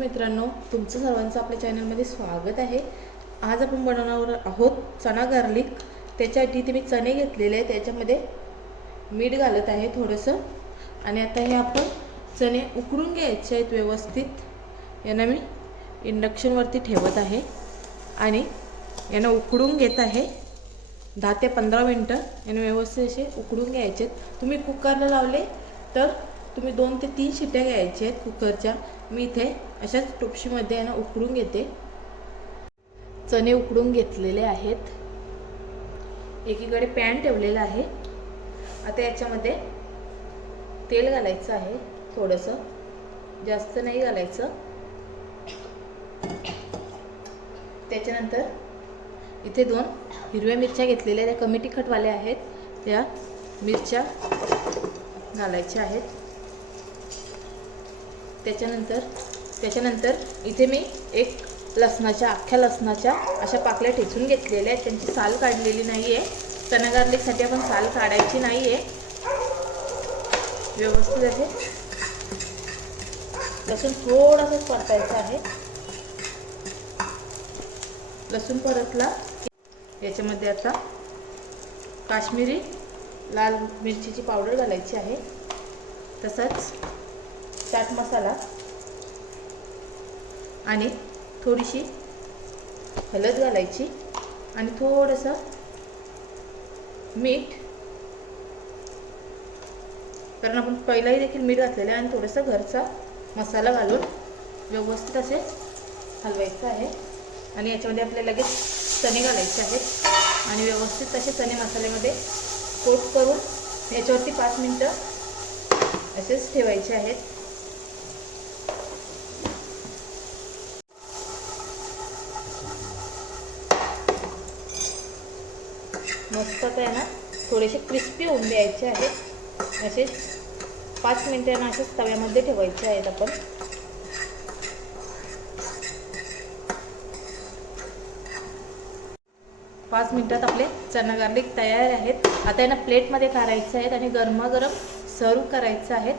मित्रांनो तुमचं सर्वांचं आपल्या चॅनलमध्ये स्वागत आहे. आज आपण बनवणार आहोत चणा गार्लिक त्याच्यासाठी इथे मी चणे घेतलेले आहे. त्याच्यामध्ये मीठ घालत आहे थोडंसं. आणि आता हे आपण चणे उकडून घ्यायचे आहेत व्यवस्थित. यांना मी इंडक्शनवरती ठेवत आहे. आणि यांना उकडून घेत आहे. दहा ते पंधरा मिनटं. यांना व्यवस्थित असे उकडून घ्यायचे आहेत. तुम्ही कुकरला लावले तर तुम्ही दोन ते तीन शिट्ट्या घ्यायच्या आहेत कुकरच्या. मी इथे अशाच टोपशीमध्ये यांना उकडून घेते. चणे उकडून घेतलेले आहेत. एकीकडे पॅन ठेवलेला आहे. आता याच्यामध्ये तेल घालायचं आहे थोडंसं. जास्त नाही घालायचं. त्याच्यानंतर इथे दोन हिरव्या मिरच्या घेतलेल्या त्या कमी तिखटवाल्या आहेत. त्या मिरच्या घालायच्या आहेत. त्याच्यानंतर त्याच्यानंतर इथे मी एक लसणाच्या अख्ख्या लसणाच्या अशा पाकल्या ठेचून घेतलेल्या आहेत. त्यांची साल काढलेली नाही आहे चना गार्लिकसाठी आपण साल काढायची नाही आहे व्यवस्थित आहे. लसूण थोडंसं परतायचं आहे. लसूण परतला याच्यामध्ये आता काश्मीरी लाल मिरचीची पावडर घालायची आहे. तसंच चाट मसाला आणि थोडीशी हळद घालायची आणि थोडंसं मीठ. कारण आपण पहिलाही देखील मीठ घातलेलं आहे आणि थोडंसं घरचा मसाला घालून व्यवस्थित असे हलवायचं आहे. आणि याच्यामध्ये आपल्याला लगेच चणे घालायचे आहेत. आणि व्यवस्थित असे चणे मसाल्यामध्ये कोट करून याच्यावरती पाच मिनटं असेच ठेवायचे आहेत. मस्त काय ना थोडेसे क्रिस्पी होऊन द्यायचे आहेत. असेच पाच मिनटांना असेच तव्यामध्ये ठेवायचे आहेत आपण. पाच मिनटात आपले चना गार्लिक तयार आहेत. आता यांना प्लेटमध्ये काढायचे आहेत आणि गरमागरम सर्व करायचं आहेत